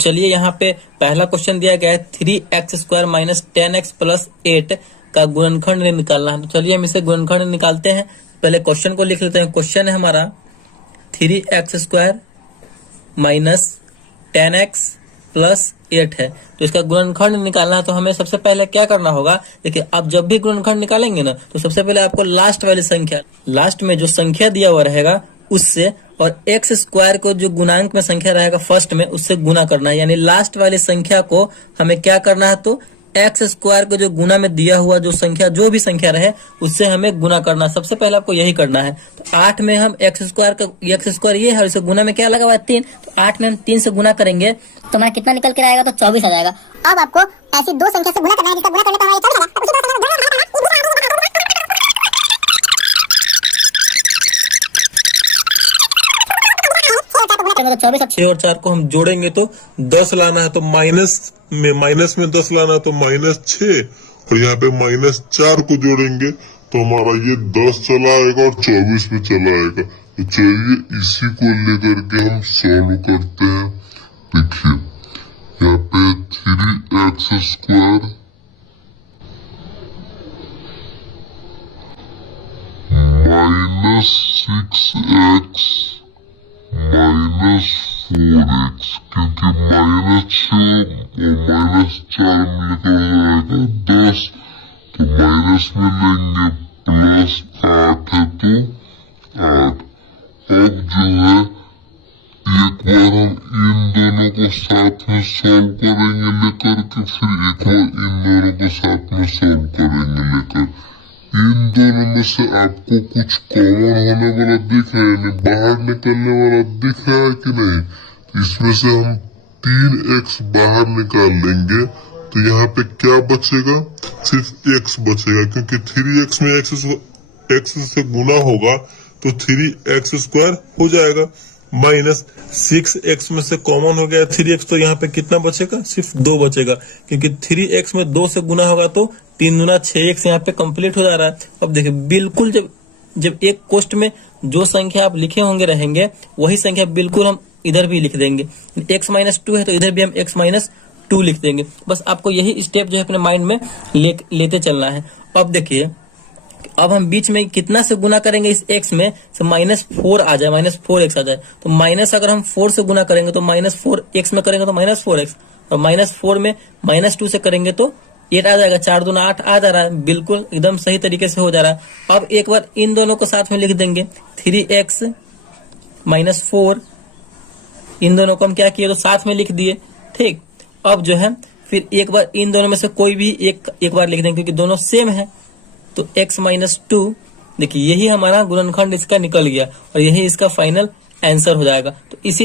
चलिए यहाँ पे पहला क्वेश्चन दिया गया है 3x² माइनस 10x प्लस 8 का गुणनखंड निकालना है। तो चलिए हम इसे गुणनखंड निकालते हैं। पहले क्वेश्चन को लिख लेते हैं। क्वेश्चन है हमारा 3x² माइनस 10x प्लस 8 है, तो इसका गुणनखंड निकालना है। तो हमें सबसे पहले क्या करना होगा, देखिए आप जब भी गुणनखंड निकालेंगे ना, तो सबसे पहले आपको लास्ट वाली संख्या, लास्ट में जो संख्या दिया हुआ रहेगा उससे, और x² को जो गुणांक में संख्या रहेगा फर्स्ट में, उससे गुना करना है। यानी लास्ट वाली संख्या को हमें क्या करना है, तो x² को जो गुना में दिया हुआ जो संख्या, जो भी संख्या रहे, उससे हमें गुना करना है। सबसे पहले आपको यही करना है। तो 8 में हम x² ये है, इसे गुना में क्या लगा हुआ है 3, तो 8 में हम 3 से गुना करेंगे तो हमारा कितना निकल के आएगा, तो 24 आ जाएगा। अब आपको ऐसी दो संख्या से गुना करना है, जिसका गुना करने पर हमारा 24 आएगा। तो 6 और 4 को हम जोड़ेंगे तो 10 लाना है, तो माइनस में 10 लाना है, तो -6, और यहाँ पे -4 को जोड़ेंगे तो हमारा ये 10 चला आएगा और 24 में चला आएगा। तो चलिए इसी को लेकर के हम सॉल्व करते हैं। देखिए यहाँ पे 3x² minus 6x minus 4x, क्योंकि -6 और -4 मिलकर आएगा 10, तो माइनस में लेंगे प्लस 8 है तो 8। अब जो है एक बार हम इन दोनों को साथ में सॉल्व करेंगे लेकर के, फिर एक बार इन दोनों को साथ में सॉल्व करेंगे लेकर। इन दोनों में से आपको कुछ कॉमन होने वाला दिख रहा है, यानी बाहर निकलने वाला दिख रहा है कि नहीं। इसमें से हम 3x बाहर निकाल लेंगे तो यहाँ पे क्या बचेगा, सिर्फ x बचेगा, क्योंकि 3x में x से गुना होगा तो 3x² हो जाएगा। माइनस 6x में से कॉमन हो गया 3x, तो यहाँ पे कितना बचेगा, सिर्फ 2 बचेगा, क्योंकि 3x में 2 से गुना होगा तो 3 दूना 6x यहाँ पे कंप्लीट हो जा रहा है। अब देखिए बिल्कुल जब एक कोष्ठ में जो संख्या आप लिखे होंगे रहेंगे, वही संख्या बिल्कुल हम इधर भी लिख देंगे। x-2 है तो इधर भी हम x-2 लिख देंगे। बस आपको यही स्टेप जो है अपने माइंड में लेते चलना है। अब देखिए अब हम बीच में कितना से गुना करेंगे इस x में, से -4 आ जाए, -4x आ जाए। तो माइनस अगर हम 4 से गुना करेंगे तो -4x में करेंगे तो -4x, और -4 में -2 से करेंगे तो 8 आ जाएगा। 4 दूना 8 आ जा रहा है, बिल्कुल एकदम सही तरीके से हो जा रहा है। अब एक बार इन दोनों को साथ में लिख देंगे, 3x - 4, इन दोनों को हम क्या किए, तो साथ में लिख दिए। ठीक, अब जो है फिर एक बार इन दोनों में से कोई भी एक बार लिख देंगे, क्योंकि दोनों सेम है। तो x-2, देखिए यही हमारा गुणनखंड इसका निकल गया, और यही इसका फाइनल आंसर हो जाएगा। तो इसी